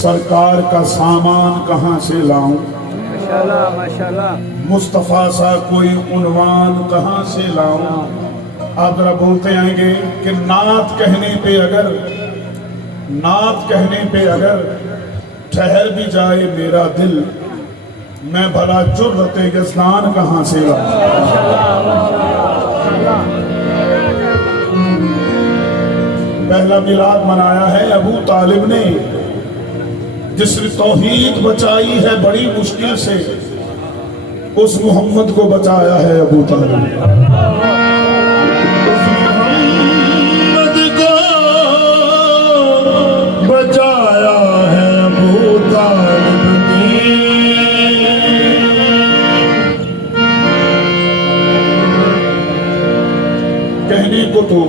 सरकार का सामान कहाँ से लाऊं, माशाल्लाह माशाल्लाह। मुस्तफ़ा सा कोई उन्वान कहाँ से लाऊं। आप जरा बोलते आएंगे कि नात कहने पे अगर ठहर भी जाए मेरा दिल, मैं भला जुर्रते यज़दान कहाँ से लाऊं। पहला मिलाद मनाया है अबू तालिब ने, जिसने तौहीद बचाई है बड़ी मुश्किल से, उस मोहम्मद को बचाया है अबू तालिब ने। मोहम्मद को बचाया है अबू तालिब ने। कहने को तो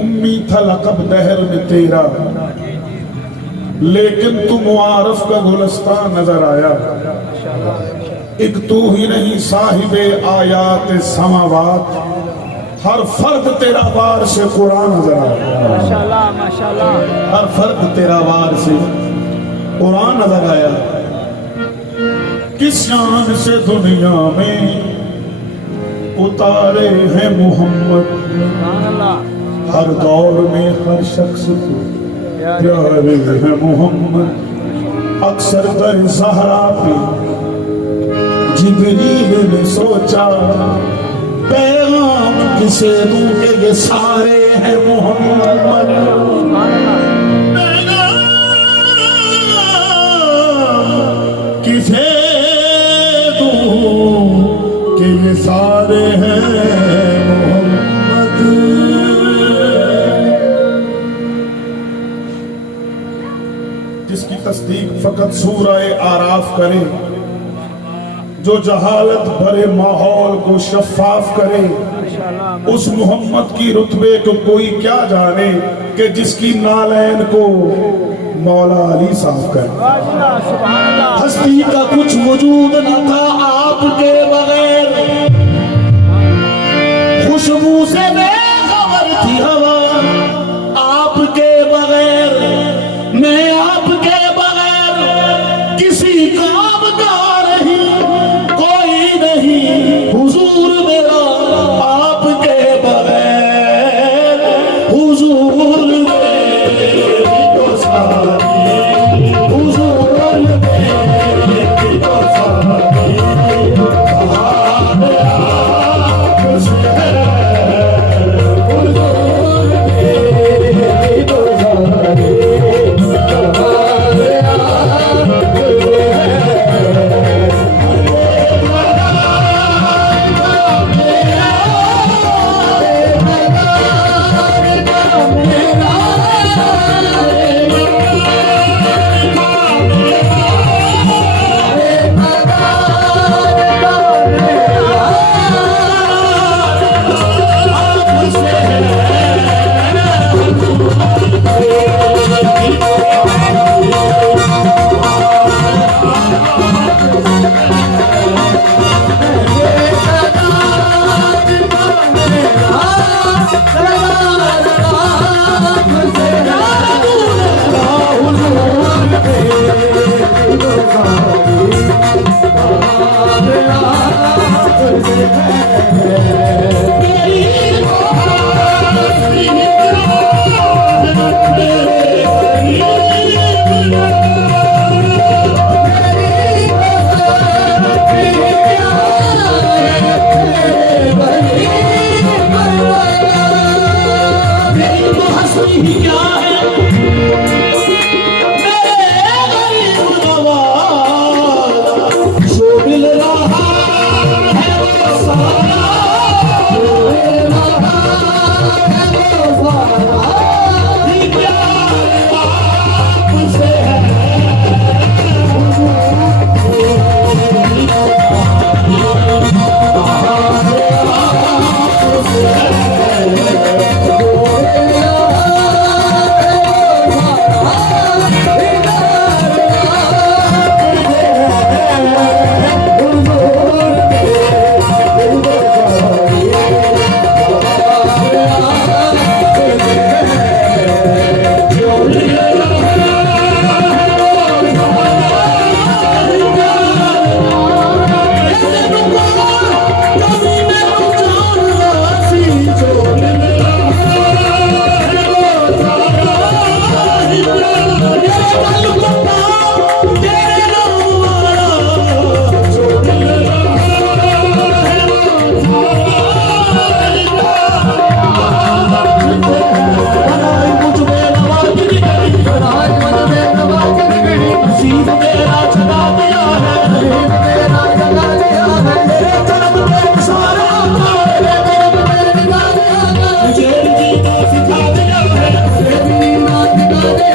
उम्मी था लक़ब दहर में तेरा, लेकिन तू मुआरफ का गुलस्तान नजर आया। एक तू ही नहीं साहिबे आयात समावात, हर फर्द तेरा वार से कुरान नजर आया। माशाल्लाह माशाल्लाह। हर फर्द तेरा वार से कुरान नजर आया। किस शान से दुनिया में उतारे हैं मोहम्मद, सुभान अल्लाह। हर दौर में हर शख्स को प्यारे हैं मोहम्मद। अक्सर दर ज़हरा पे जिब्रील ने सोचा, पैगाम किसे दूं कि ये सारे हैं मोहम्मद। पैगाम किसे दूं कि ये सारे हैं मोहम्मद। जिसकी तस्दीक फकत सूरह आराफ करे, जो जहालत भरे माहौल को शफाफ करे, उस मोहम्मद की रुतबे को कोई क्या जाने कि जिसकी नालैन को मौला अली साफ करे। हस्ती का कुछ वजूद न था आपके बगैर, खुशबू से बेखबर थी हवा आपके बगैर। मैं आपके बगैर किसी काम का नहीं, कोई नहीं हुजूर मेरा आपके बगैर। हुजूर मेरी तो सारी, हुजूर मेरी तो सारी, कहां है हुजूर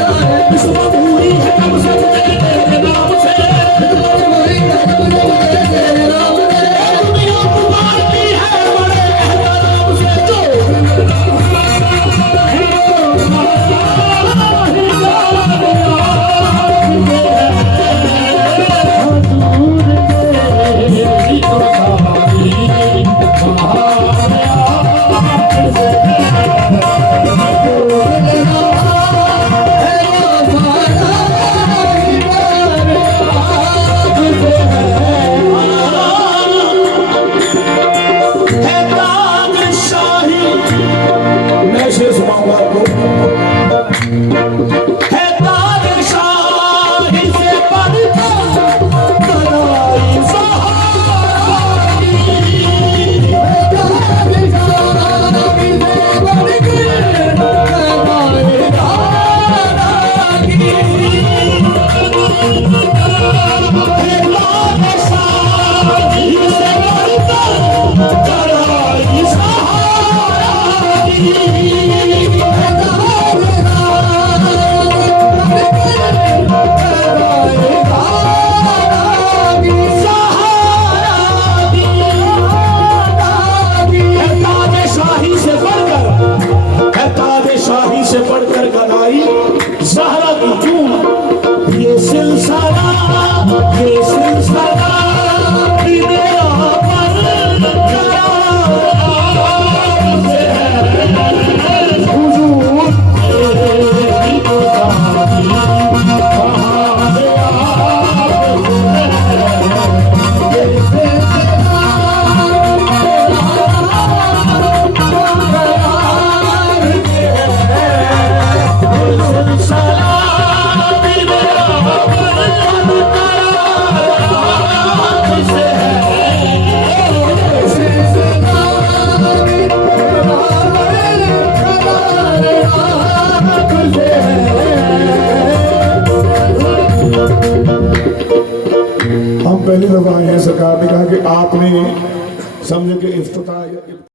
मजबूरी है कब से तेरे नाम से दुनिया पुकारती है बड़े एहतराम से मैं शेर सुनाऊंगा आपको है ताजशाही से बढ़कर बनाई सहारी है ताजशाही से बढ़कर बनाई सहारी है ताजशाही से बढ़कर बनाई सहारी शाही से बढ़कर गलाई ज़हरा की क्यों ये सिलसिला भी मेरा करार से है हुजूर तेरी तो सारी कहाँ से हम पहली दफा आए हैं, सरकार ने कहा कि आपने समझे कि इफ्तिताह